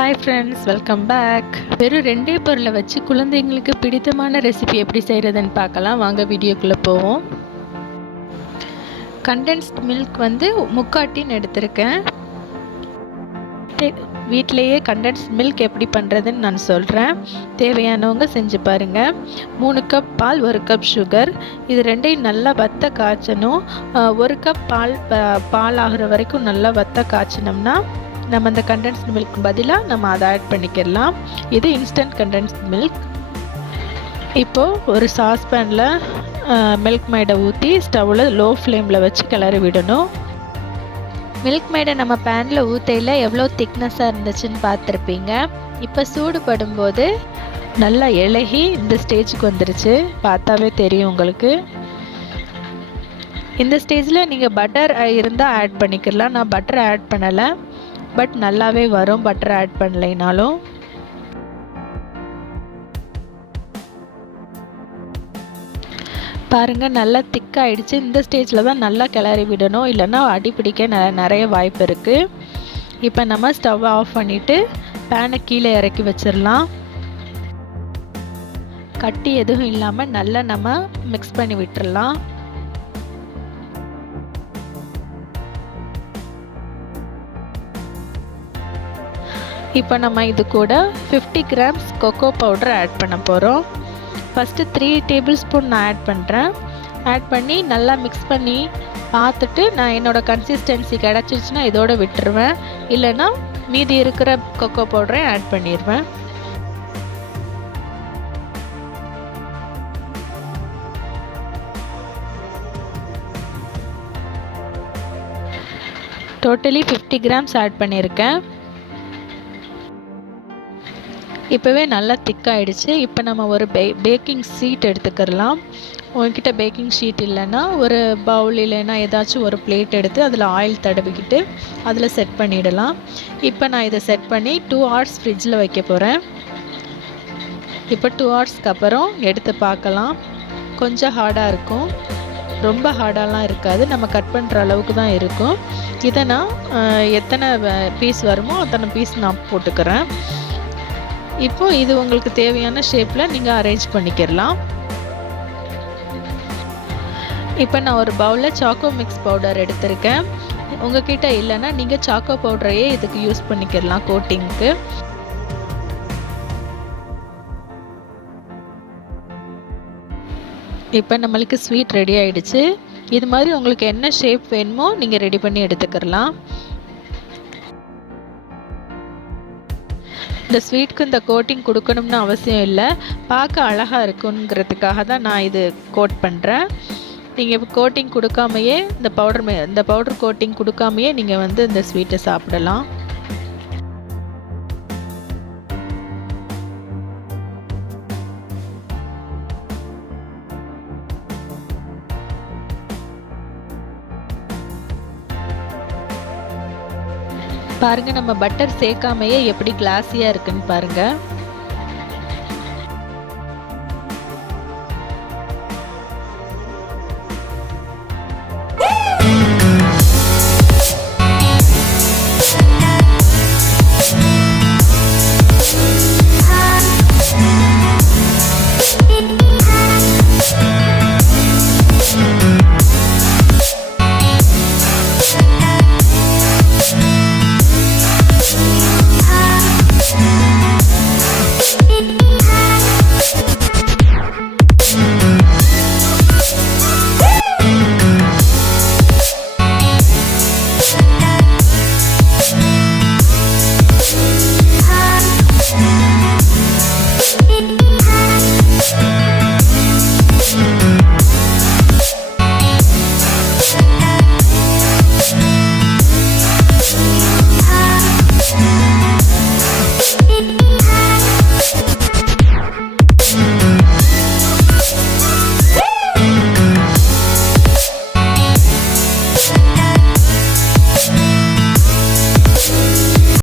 Hi friends, welcome back. வெறும் ரெண்டே பொருளை வச்சு குழந்தைங்களுக்கு பிடித்தமான ரெசிபி எப்படி செய்கிறதுன்னு பார்க்கலாம். வாங்க வீடியோக்குள்ளே போவோம். கண்டென்ஸ்ட் மில்க் வந்து 3/4 டின் எடுத்திருக்கேன். வீட்டிலையே கண்டென்ஸ்ட் மில்க் எப்படி பண்ணுறதுன்னு நான் சொல்கிறேன். தேவையானவங்க செஞ்சு பாருங்கள். 3 கப் பால், 1 கப் சுகர், இது ரெண்டையும் நல்லா வத்த காய்ச்சணும். 1 கப் பால் ஆகிற வரைக்கும் நல்லா வத்த காய்ச்சினோம்னா நம்ம அந்த கண்டென்ஸ்ட் மில்க் பதிலாக நம்ம அதை ஆட் பண்ணிக்கலாம். இது இன்ஸ்டன்ட் கண்டென்ஸ்ட் மில்க். இப்போது ஒரு சாஸ்பேனில் மில்க் மேடை ஊற்றி ஸ்டவ்வில் லோ ஃப்ளேமில் வச்சு கிளறி விடணும். மில்க் மேடை நம்ம பேனில் ஊற்றையில் எவ்வளோ திக்னஸாக இருந்துச்சுன்னு பார்த்துருப்பீங்க. இப்போ சூடுபடும்போது நல்லா இலகி இந்த ஸ்டேஜுக்கு வந்துருச்சு. பார்த்தாவே தெரியும் உங்களுக்கு. இந்த ஸ்டேஜில் நீங்கள் பட்டர் இருந்தால் ஆட் பண்ணிக்கலாம். நான் பட்டர் ஆட் பண்ணலை, பட் நல்லாவே வரும் பட்டர் ஆட் பண்ணலைனாலும். பாருங்கள், நல்லா திக்காகிடுச்சு. இந்த ஸ்டேஜில் தான் நல்லா கிளறி விடணும், இல்லைன்னா அடிப்பிடிக்க நிறைய வாய்ப்பு இருக்குது. இப்போ நம்ம ஸ்டவ்வை ஆஃப் பண்ணிவிட்டு பேனை கீழே இறக்கி வச்சிடலாம். கட்டி எதுவும் இல்லாமல் நல்லா நம்ம மிக்ஸ் பண்ணி விட்டுடலாம். இப்போ நம்ம இது கூட 50 கிராம்ஸ் கொக்கோ பவுடர் ஆட் பண்ண போகிறோம். ஃபஸ்ட்டு 3 டேபிள் ஸ்பூன் நான் ஆட் பண்ணுறேன். ஆட் பண்ணி நல்லா மிக்ஸ் பண்ணி பார்த்துட்டு நான் என்னோடய கன்சிஸ்டன்சி கிடச்சிருச்சுன்னா இதோட விட்டுருவேன், இல்லைன்னா மீதி இருக்கிற கொக்கோ பவுடரை ஆட் பண்ணிடுவேன். டோட்டலி 50 கிராம்ஸ் ஆட் பண்ணியிருக்கேன். இப்போவே நல்லா திக்காகிடுச்சு. இப்போ நம்ம ஒரு பேக்கிங் ஷீட் எடுத்துக்கலாம். உங்ககிட்ட பேக்கிங் ஷீட் இல்லைன்னா ஒரு பவுல் இல்லைன்னா ஏதாச்சும் ஒரு பிளேட் எடுத்து அதில் ஆயில் தடவிக்கிட்டு அதில் செட் பண்ணிடலாம். இப்போ நான் இதை செட் பண்ணி 2 hours ஃப்ரிட்ஜில் வைக்க போகிறேன். இப்போ 2 ஹவர்ஸ்க்கு அப்புறம் எடுத்து பார்க்கலாம். கொஞ்சம் ஹார்டாக இருக்கும், ரொம்ப ஹார்டாலாம் இருக்காது. நம்ம கட் பண்ணுற அளவுக்கு தான் இருக்கும். இதை நான் எத்தனை பீஸ் வருமோ அத்தனை பீஸ் நான் போட்டுக்கிறேன். இப்போது இது உங்களுக்கு தேவையான ஷேப்பில் நீங்கள் அரேஞ்ச் பண்ணிக்கிறலாம். இப்போ நான் ஒரு பவுலில் சாக்கோ மிக்ஸ் பவுடர் எடுத்திருக்கேன். உங்ககிட்ட இல்லைன்னா நீங்கள் சாக்கோ பவுடரையே இதுக்கு யூஸ் பண்ணிக்கிறலாம் கோட்டிங்க்கு. இப்போ நம்மளுக்கு ஸ்வீட் ரெடி ஆகிடுச்சு. இது மாதிரி உங்களுக்கு என்ன ஷேப் வேணுமோ நீங்கள் ரெடி பண்ணி எடுத்துக்கிறலாம். இந்த ஸ்வீட்க்கு இந்த கோட்டிங் கொடுக்கணும்னு அவசியம் இல்லை, பார்க்க அழகாக இருக்குங்கிறதுக்காக தான் நான் இது கோட் பண்ணுறேன். நீங்கள் இப்போ கோட்டிங் கொடுக்காமையே இந்த பவுடர் கோட்டிங் கொடுக்காமையே நீங்கள் வந்து இந்த ஸ்வீட்டை சாப்பிடலாம். பாருங்கள், நம்ம பட்டர் சேர்க்காமையே எப்படி கிளாஸியாக இருக்குன்னு பாருங்கள்.